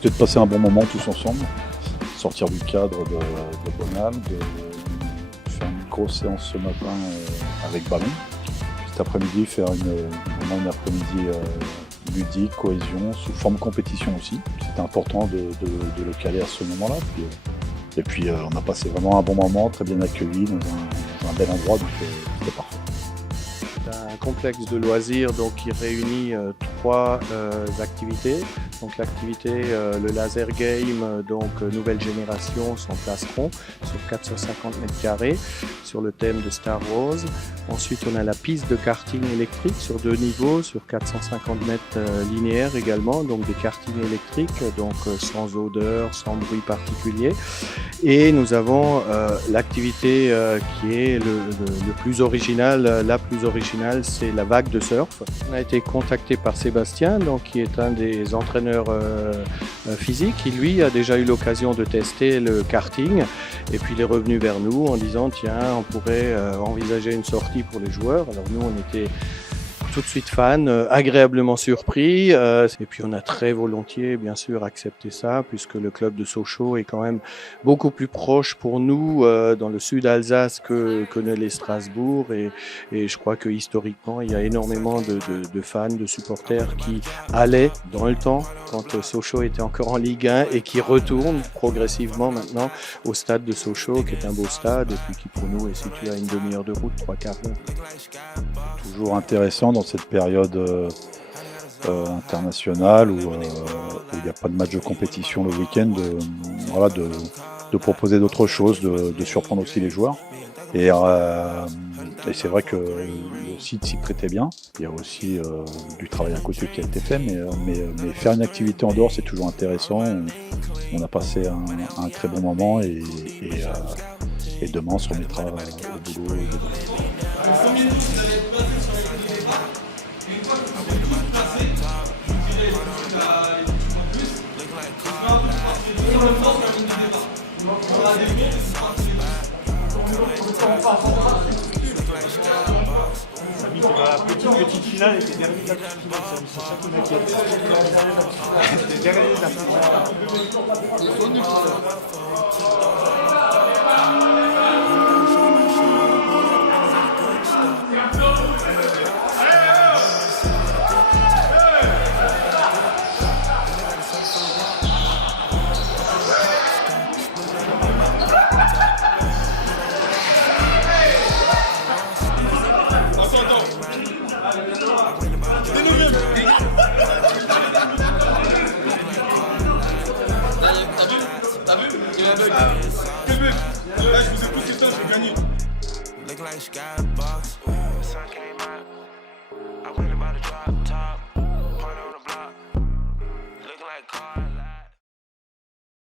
c'était de passer un bon moment tous ensemble, sortir du cadre de Bonal, de faire une grosse séance ce matin avec ballon. Cet après-midi, faire vraiment une après-midi ludique, cohésion, sous forme compétition aussi. C'était important de le caler à ce moment-là. Et puis on a passé vraiment un bon moment, très bien accueilli, dans un bel endroit, donc c'était parfait. C'est un complexe de loisirs donc, qui réunit trois activités. Donc l'activité, le laser game, donc nouvelle génération, sans plastron, sur 450 m², sur le thème de Star Wars. Ensuite, on a la piste de karting électrique sur 2 niveaux, sur 450 mètres linéaires également, donc des kartings électriques, donc sans odeur, sans bruit particulier. Et nous avons l'activité qui est le plus original, la plus originale, c'est la vague de surf. On a été contacté par Sébastien, donc, qui est un des entraîneurs physiques, qui lui a déjà eu l'occasion de tester le karting, et puis il est revenu vers nous en disant tiens, on pourrait envisager une sortie pour les joueurs. Alors nous, on était tout de suite fans, agréablement surpris, et puis on a très volontiers bien sûr accepté ça, puisque le club de Sochaux est quand même beaucoup plus proche pour nous dans le sud Alsace que ne l'est Strasbourg, et je crois que historiquement il y a énormément de fans, de supporters qui allaient dans le temps quand Sochaux était encore en Ligue 1 et qui retournent progressivement maintenant au stade de Sochaux, qui est un beau stade et puis qui pour nous est situé à une demi-heure de route, 3 quarts d'heure. Toujours intéressant dans cette période internationale où il n'y a pas de match de compétition le week-end, de proposer d'autres choses, de surprendre aussi les joueurs. Et c'est vrai que le site s'y prêtait bien. Il y a aussi du travail à côté qui a été fait, mais faire une activité en dehors, c'est toujours intéressant. On a passé un très bon moment et demain, on se remettra au boulot. La petite finale était derrière la petite finale, c'est ça qui m'inquiète. Derrière la finale. T'as vu? Il a bug. Quel bug? Là, je vous ai poussé le temps, j'ai gagné. Look like skybox. Sun came out. I went about to drop top. Point on the block. Look like car.